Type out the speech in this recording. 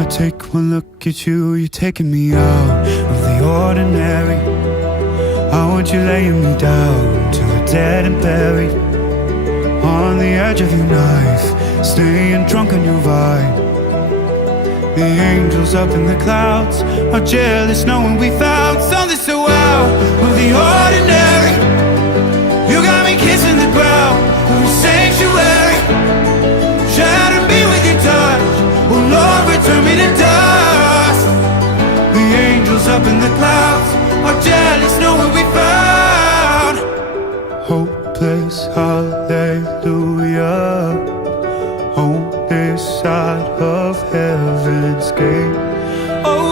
I take one look at you, you're taking me out of the ordinary. I want you laying me down to a dead and buried, on the edge of your knife, staying drunk on your vine. The angels up in the clouds are jealous knowing we found something so out of the ordinary. You got me kissing the ground of a sanctuary, shatter me with your touch, oh Lord, return me to dust. The angels up in the clouds are jealous knowing we found hopeless hallelujah on this side of heaven's gate. Oh,